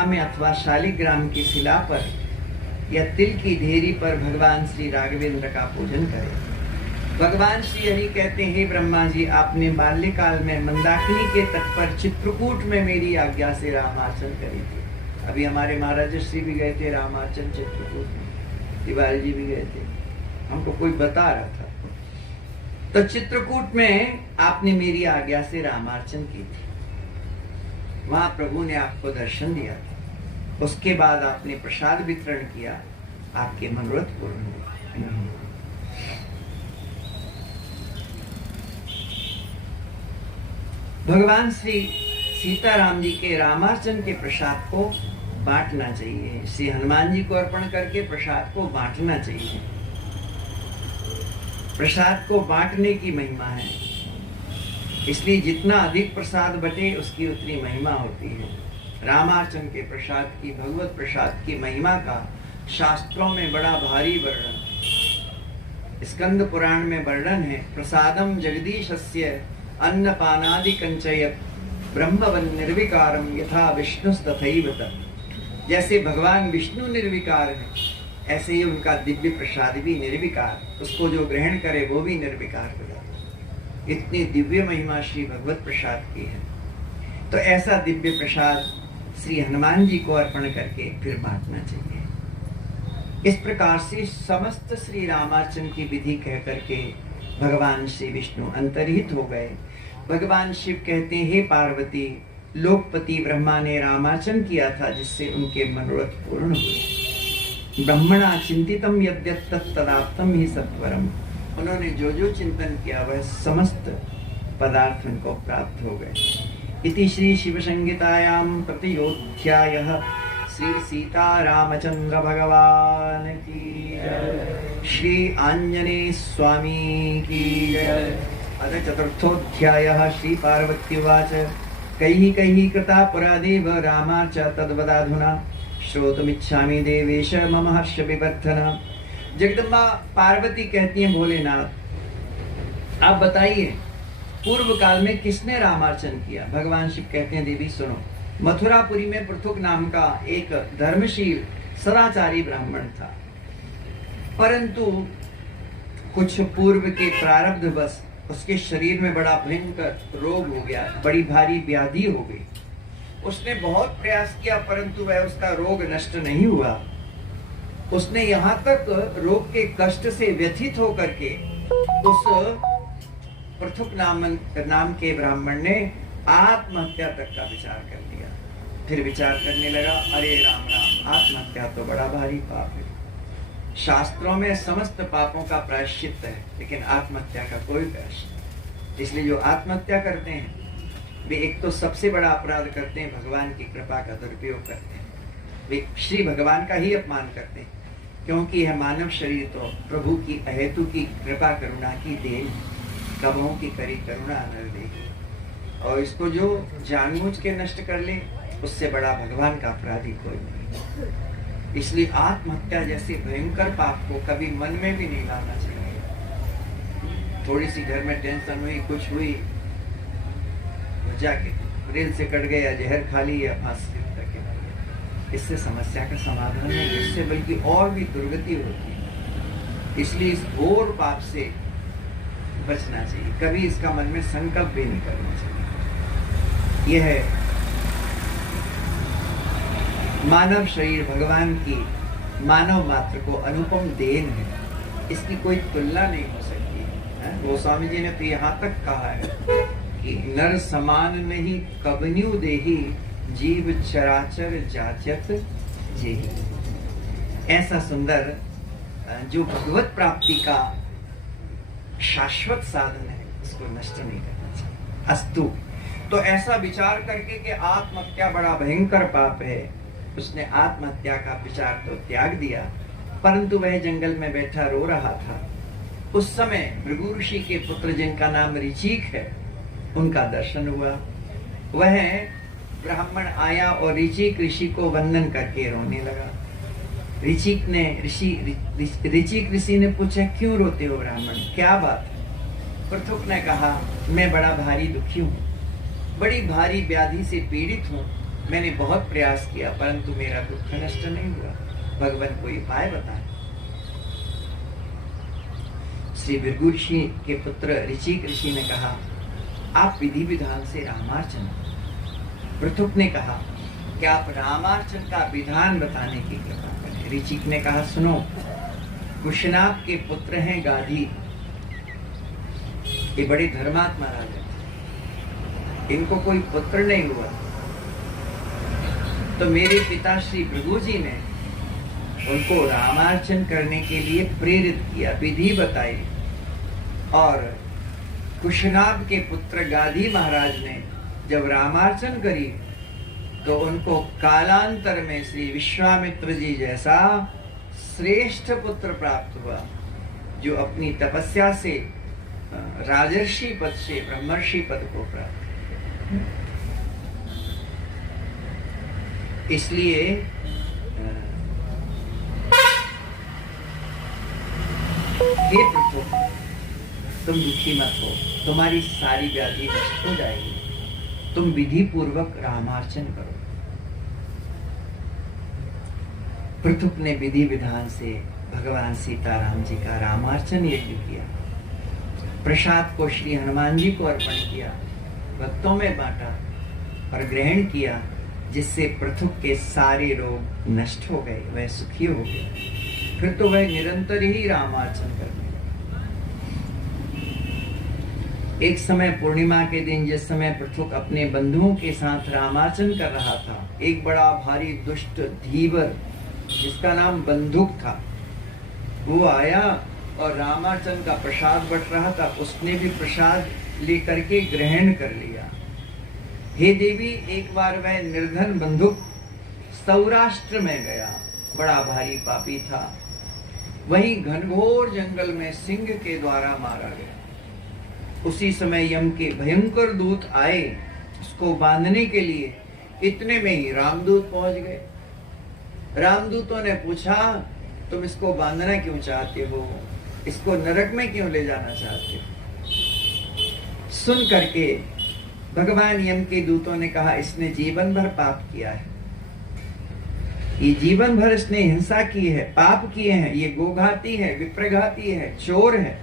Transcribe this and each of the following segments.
गुफा में अथवा शालिग्राम की शिला पर या तिल की ढेरी पर भगवान श्री राघवेंद्र का पूजन करें। भगवान श्री हरि कहते हैं, ब्रह्मा जी, आपने बाल्यकाल में मंदाकिनी के तट पर चित्रकूट में मेरी आज्ञा से रामार्चन करी थी। अभी हमारे महाराज श्री भी गए थे रामार्चन चित्रकूट में, तिवारी जी भी गए थे, हमको कोई बता रहा था। तो चित्रकूट में आपने मेरी आज्ञा से रामार्चन की थी, वहां प्रभु ने आपको दर्शन दिया था। उसके बाद आपने प्रसाद वितरण किया, आपके मनोरथ पूर्ण हुए। भगवान श्री सीताराम जी के रामार्चन के प्रसाद को बांटना चाहिए। श्री हनुमान जी को अर्पण करके प्रसाद को बांटना चाहिए। प्रसाद को बांटने की महिमा है, इसलिए जितना अधिक प्रसाद बटे उसकी उतनी महिमा होती है। रामार्चन के प्रसाद की, भगवत प्रसाद की महिमा का शास्त्रों में बड़ा भारी वर्णन, स्कंद पुराण में वर्णन है। प्रसादम जगदीशस्य अन्नपानादि कंचयत ब्रह्मवन निर्विकारम यथा विष्णु तथैव तत्। जैसे भगवान विष्णु निर्विकार है, ऐसे ही उनका दिव्य प्रसाद भी निर्विकार, उसको जो ग्रहण करे वो भी निर्विकार हो जाता है। इतनी दिव्य महिमा श्री भगवत प्रसाद की है। तो ऐसा दिव्य प्रसाद श्री हनुमान जी को अर्पण करके फिर बांटना चाहिए। इस प्रकार से समस्त श्री रामार्चन की विधि कह करके भगवान श्री विष्णु अंतर्हित हो गए। भगवान शिव कहते हैं, हे पार्वती, लोकपति ब्रह्मा ने रामार्चन किया था जिससे उनके मनोरथ पूर्ण हुए। ब्रह्मणा चिंतितम यद्यत् तदाप्तम ही सत्वरम। उन्होंने जो जो चिंतन किया वह समस्त पदार्थ उनको प्राप्त हो गए। इति श्री शिव संहितायां तृतीयोऽध्यायः। श्री सीता रामचंद्र भगवान की जय। श्री आंजनेय स्वामी की जय। अथ चतुर्थोऽध्यायः। श्री पार्वत्युवाच कैः कैः कृता पुरादेव रामार्च तद्वदाधुना श्रोतुमिच्छामि देवेश मम हर्ष विवर्धन। जगदम्बा पार्वती कहती हैं, भोलेनाथ आप बताइए पूर्व काल में किसने रामार्चन किया। भगवान शिव कहते हैं, देवी सुनो, मथुरापुरी में पृथुक नाम का एक धर्मशील सदाचारी ब्राह्मण था, परंतु कुछ पूर्व के प्रारब्ध बस उसके शरीर में बड़ा भयंकर रोग हो गया, बड़ी भारी व्याधि हो गई। उसने बहुत प्रयास किया परंतु वह उसका रोग नष्ट नहीं हुआ। उसने यहाँ तक रोग के कष्ट से व्यथित होकर के उस पृथुक नाम के ब्राह्मण ने आत्महत्या तक का विचार कर लिया। फिर विचार करने लगा, अरे राम राम, आत्महत्या तो बड़ा भारी पाप है। शास्त्रों में समस्त पापों का प्रायश्चित है, लेकिन आत्महत्या का कोई प्रायश्चित नहीं। इसलिए जो आत्महत्या करते हैं वे एक तो सबसे बड़ा अपराध करते हैं, भगवान की कृपा का दुरुपयोग करते हैं, वे श्री भगवान का ही अपमान करते हैं, क्योंकि यह मानव शरीर तो प्रभु की अहेतु की कृपा करुणा की देन, कबहों की करी करुणा नर देही। और इसको जो जानबूझ के नष्ट कर ले उससे बड़ा भगवान का अपराधी कोई नहीं। इसलिए आत्महत्या जैसे भयंकर पाप को कभी मन में भी नहीं लाना चाहिए। थोड़ी सी घर में टेंशन हुई, कुछ हुई, जाके रेल से कट गया, जहर खा ली या फांसी करके, इससे समस्या का समाधान नहीं, इससे बल्कि और भी दुर्गति होती है। इसलिए इस घोर पाप से बचना चाहिए, कभी इसका मन में संकल्प भी नहीं करना चाहिए। यह है मानव शरीर भगवान की मानव मात्र को अनुपम देन है, इसकी कोई तुलना नहीं हो सकती है। गोस्वामी जी ने तो यहाँ तक कहा है कि नर समान नहीं कबन्यु देही, जीव चराचर जाचत जेही। ऐसा सुंदर जो भगवत प्राप्ति का शाश्वत साधन है उसको नष्ट नहीं करना चाहिए। अस्तु, तो ऐसा विचार करके कि आत्महत्या बड़ा भयंकर पाप है, उसने आत्महत्या का विचार तो त्याग दिया, परंतु वह जंगल में बैठा रो रहा था। उस समय भृगु ऋषि के पुत्र जिनका नाम ऋचिक है, उनका दर्शन हुआ। वह ब्राह्मण आया और ऋचिक ऋषि को वंदन करके रोने लगा। ऋचिक ऋषि ने पूछा, क्यों रोते हो ब्राह्मण, क्या बात है? पृथुक ने कहा, मैं बड़ा भारी दुखी हूँ, बड़ी भारी व्याधि से पीड़ित हूँ, मैंने बहुत प्रयास किया परंतु मेरा दुख नष्ट नहीं हुआ। भगवान कोई उपाय बताए। श्री भृगु ऋषि के पुत्र ऋचिक ऋषि ने कहा, आप विधि विधान से रामार्चन। पृथुक ने कहा कि आप रामार्चन का विधान बताने की कृपा करें। ऋचिक ने कहा, सुनो, कुशनाभ के पुत्र हैं गाधी, ये बड़े धर्मात्मा राजा, इनको कोई पुत्र नहीं हुआ, तो मेरे पिता श्री भृगु जी ने उनको रामार्चन करने के लिए प्रेरित किया, विधि बताई। और कुशनाभ के पुत्र गाधी महाराज ने जब रामार्चन करी तो उनको कालांतर में श्री विश्वामित्र जी जैसा श्रेष्ठ पुत्र प्राप्त हुआ, जो अपनी तपस्या से राजर्षि पद से ब्रह्मर्षि पद को प्राप्त। इसलिए हे प्रभु, तुम दुखी मत हो, तुम्हारी सारी व्याधि नष्ट हो जाएगी, तुम विधि पूर्वक रामार्चन करो। पृथुक ने विधि विधान से भगवान सीताराम जी का रामार्चन यज्ञ किया, प्रसाद को श्री हनुमान जी को अर्पण किया, भक्तों में बांटा और ग्रहण किया, जिससे पृथुक के सारे रोग नष्ट हो गए, वह सुखी हो गया। फिर तो वह निरंतर ही रामार्चन करने लगा। एक समय पूर्णिमा के दिन, जिस समय पृथुक अपने बंधुओं के साथ रामार्चन कर रहा था, एक बड़ा भारी दुष्ट धीवर जिसका नाम बंधुक था, वो आया और रामार्चन का प्रसाद बट रहा था। उसने भी प्रसाद लेकर के ग्रहण कर लिया। हे देवी, एक बार वह निर्धन बंधुक सौराष्ट्र में गया, बड़ा भारी पापी था, वहीं घनघोर जंगल में सिंह के द्वारा मारा गया। उसी समय यम के भयंकर दूत आए उसको बांधने के लिए, इतने में ही रामदूत पहुंच गए। रामदूतों ने पूछा, तुम इसको बांधना क्यों चाहते हो, इसको नरक में क्यों ले जाना चाहते हो? सुन करके भगवान यम के दूतों ने कहा, इसने जीवन भर पाप किया है, ये जीवन भर इसने हिंसा की है, पाप किए हैं, ये गोघाती है, विप्रघाती है, चोर है,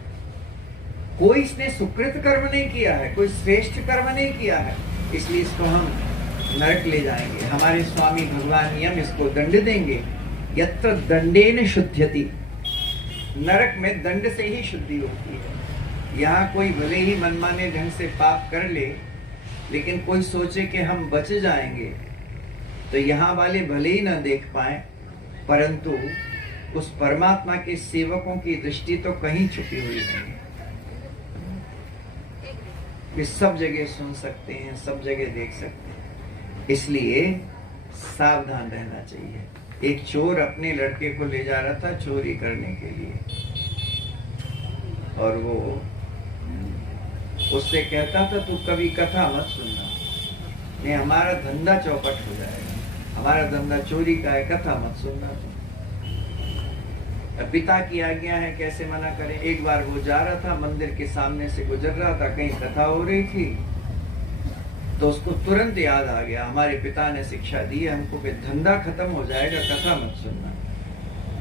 कोई इसने सुकृत कर्म नहीं किया है, कोई श्रेष्ठ कर्म नहीं किया है, इसलिए इसको हम नरक ले जाएंगे। हमारे स्वामी भगवान यम इसको दंड देंगे। यत्र दंडेन शुद्ध्यति, नरक में दंड से ही शुद्धि होती है। यहाँ कोई भले ही मनमाने ढंग से पाप कर ले, लेकिन कोई सोचे कि हम बच जाएंगे, तो यहाँ वाले भले ही न देख पाए, परंतु उस परमात्मा के सेवकों की दृष्टि तो कहीं छुपी हुई नहीं है। वे सब जगह सुन सकते हैं, सब जगह देख सकते हैं, इसलिए सावधान रहना चाहिए। एक चोर अपने लड़के को ले जा रहा था चोरी करने के लिए, और वो उससे कहता था, तू कभी कथा मत सुनना, नहीं हमारा धंधा चौपट हो जाएगा, हमारा धंधा चोरी का है, कथा मत सुनना। पिता की आज्ञा है, कैसे मना करें। एक बार वो जा रहा था, मंदिर के सामने से गुजर रहा था, कहीं कथा हो रही थी, तो उसको तुरंत याद आ गया, हमारे पिता ने शिक्षा दी है हमको कि धंधा खत्म हो जाएगा, कथा मत सुनना।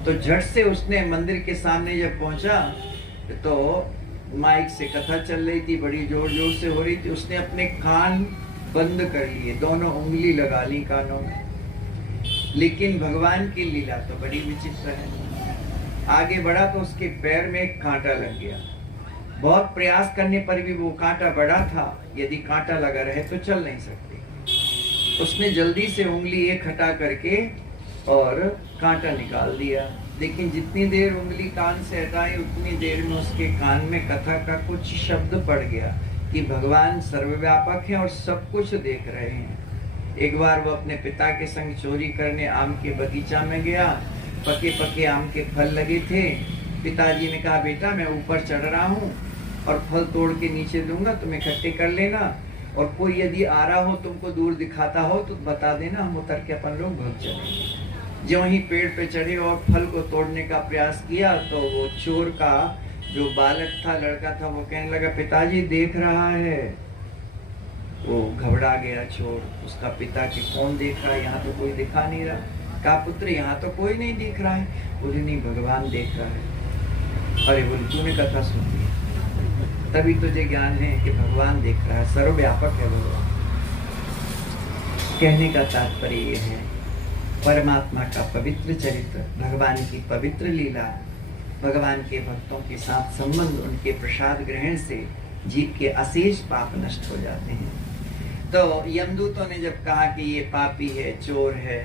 तो झट से उसने मंदिर के सामने जब पहुंचा तो माइक से कथा चल रही थी, बड़ी जोर जोर से हो रही थी, उसने अपने कान बंद कर लिए, दोनों उंगली लगा ली कानों में। लेकिन भगवान की लीला तो बड़ी विचित्र है। आगे बढ़ा तो उसके पैर में एक कांटा लग गया। बहुत प्रयास करने पर भी वो कांटा बड़ा था, यदि कांटा लगा रहे तो चल नहीं सकते। उसने जल्दी से उंगली एक हटा करके और कांटा निकाल दिया। लेकिन जितनी देर उंगली कान से हटाई, उतनी देर में उसके कान में कथा का कुछ शब्द पड़ गया कि भगवान सर्वव्यापक है और सब कुछ देख रहे हैं। एक बार वो अपने पिता के संग चोरी करने आम के बगीचा में गया, पके पके आम के फल लगे थे। पिताजी ने कहा, बेटा मैं ऊपर चढ़ रहा हूँ और फल तोड़ के नीचे दूंगा, तुम इकट्ठे कर लेना, और कोई यदि आ रहा हो तुमको दूर दिखाता हो तो बता देना, हम उतर के अपन लोग भाग चलेंगे। जो ही पेड़ पे चढ़े और फल को तोड़ने का प्रयास किया तो वो चोर का जो बालक था, लड़का था, वो कहने लगा, पिताजी देख रहा है। वो घबरा गया चोर। उसका पिता कि कौन देख रहा है, यहाँ तो कोई दिखा नहीं रहा। कहा पुत्र यहाँ तो कोई नहीं दिख रहा है। बोले नहीं भगवान देख रहा है। अरे बोले तूने कथा सुनी, तभी तुझे ज्ञान है कि भगवान देख रहा है, सर्वव्यापक है भगवान। कहने का तात्पर्य ये है, परमात्मा का पवित्र चरित्र, भगवान की पवित्र लीला, भगवान के भक्तों के साथ संबंध, उनके प्रसाद ग्रहण से जीव के अशेष पाप नष्ट हो जाते हैं। तो यमदूतों ने जब कहा कि ये पापी है, चोर है,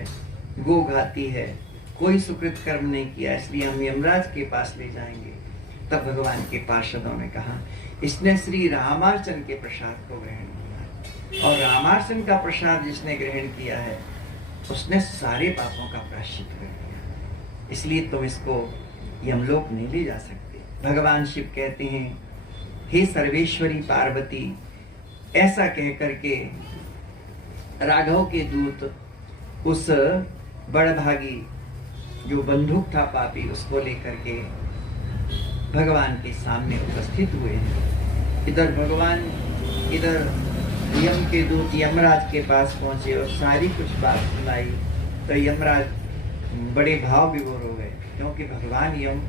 गोघाती है, कोई सुकृत कर्म नहीं किया, इसलिए हम यमराज के पास ले जाएंगे, तब भगवान के पार्षदों ने कहा इसने श्री रामार्चन के प्रसाद को ग्रहण किया, और रामार्चन का प्रसाद जिसने ग्रहण किया है उसने सारे पापों का प्रायश्चित कर दिया, इसलिए तुम इसको यमलोक नहीं ले जा सकते। भगवान शिव कहते हैं हे सर्वेश्वरी पार्वती, ऐसा कह करके राघव के दूत उस बड़भागी जो बंदूक था पापी, उसको लेकर के भगवान के सामने उपस्थित हुए हैं। इधर भगवान, इधर यम के दूत यमराज के पास पहुंचे और सारी कुछ बात सुनाई। तो यमराज बड़े भाव विभोर हो गए, क्योंकि भगवान यम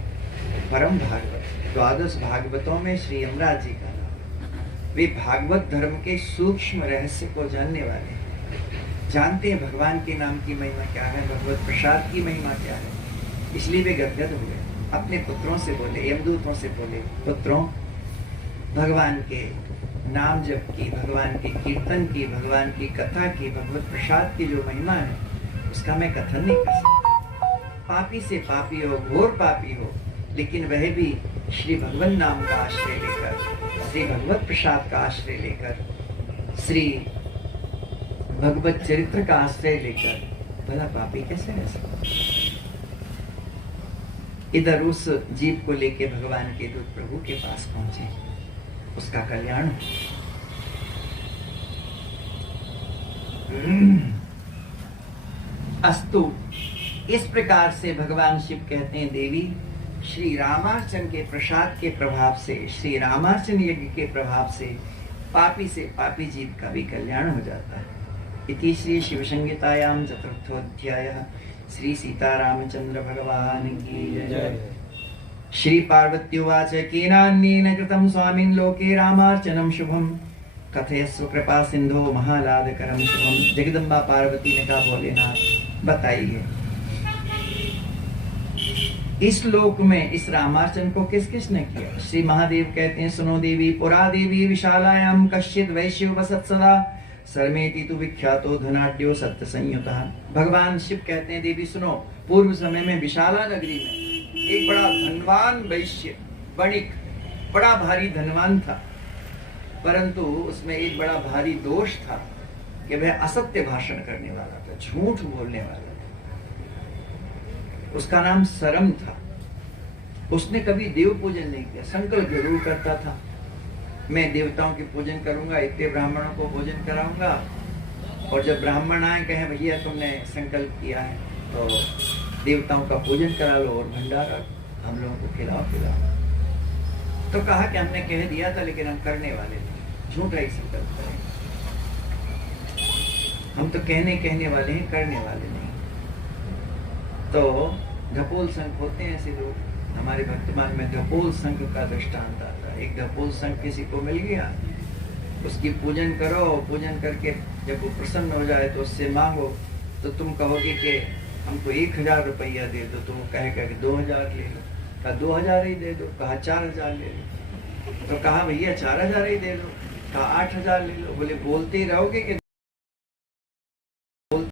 परम भागवत, 12 भागवतों में श्री यमराज जी का नाम, वे भागवत धर्म के सूक्ष्म रहस्य को जानने वाले हैं, जानते हैं भगवान के नाम की महिमा क्या है, भगवत प्रसाद की महिमा क्या है। इसलिए वे गदगद हो गए। अपने पुत्रों से बोले, यमदूतों से बोले, पुत्रों भगवान के नाम जप की, भगवान के कीर्तन की, भगवान की कथा की, भगवत प्रसाद की जो महिमा है उसका मैं कथन नहीं कर सकता। पापी से पापी हो, घोर पापी हो, लेकिन वह भी श्री भगवान नाम का आश्रय लेकर, श्री भगवत प्रसाद का आश्रय लेकर, श्री भगवत चरित्र का आश्रय लेकर भला पापी कैसे रह सकता। इधर उस जीव को लेके भगवान के दूत प्रभु के पास पहुंचे, उसका कल्याण। अस्तु, इस प्रकार से भगवान शिव कहते हैं देवी, श्री रामार्चन के प्रसाद के प्रभाव से, श्री रामार्चन यज्ञ के प्रभाव से पापी से पापी जीव का भी कल्याण हो जाता है। इति श्री शिव संहितायां चतुर्थोऽध्यायः। श्री सीतारामचंद्र भगवान की जय। श्री पार्वत्युवाच केनान्येन कृतं स्वामिन् लोके रामार्चनं शुभं कथयस्व कृपा सिंधो महालादकरं शुभं। जगदम्बा पार्वती ने कहा भोलेनाथ बताइए इस लोक में इस रामार्चन को किस किसने किया। श्री महादेव कहते हैं सुनो देवी, पुरा देवी विशालायां कश्चित् वैश्यो वसत् सदा सर्मेति तु विख्यातो धनाढ्यो सत्य संयुतः। भगवान शिव कहते हैं देवी सुनो, पूर्व समय में विशाला नगरी में एक बड़ा धनवान वैश्य वणिक, बड़ा भारी धनवान था, परंतु उसमें एक बड़ा भारी दोष था कि वह असत्य भाषण करने वाला था, झूठ बोलने वाला था। उसका नाम सरम था। उसने कभी देव पूजन नहीं किया, संकल्प जरूर करता था मैं देवताओं के पूजन करूंगा, इतने ब्राह्मणों को भोजन कराऊंगा, और जब ब्राह्मण आए कहें भैया तुमने संकल्प किया है तो देवताओं का पूजन करा लो और भंडारा हम लोगों को खिलाओ पिलाओ। तो कहा कि हमने कह दिया था लेकिन हम करने वाले नहीं, झूठा ही संकल्प करेंगे, हम तो कहने वाले हैं, करने वाले नहीं। तो ढपोल संघ होते हैं ऐसे लोग, हमारे वर्तमान में ढपोल संघ का दृष्टांत आता है। एक ढपोल संघ किसी को मिल गया, उसकी पूजन करो, पूजन करके जब वो प्रसन्न हो जाए तो उससे मांगो, तो तुम कहोगे कि हमको 1000 रुपया दे दो, तो वो कहेगा कि 2000 ले लो। कहा 2000 ही दे दो, कहा 4000 ले लो, तो कहा भैया 4000 ही दे दो, कहा 8000 ले लो। बोले बोलते ही रहोगे कि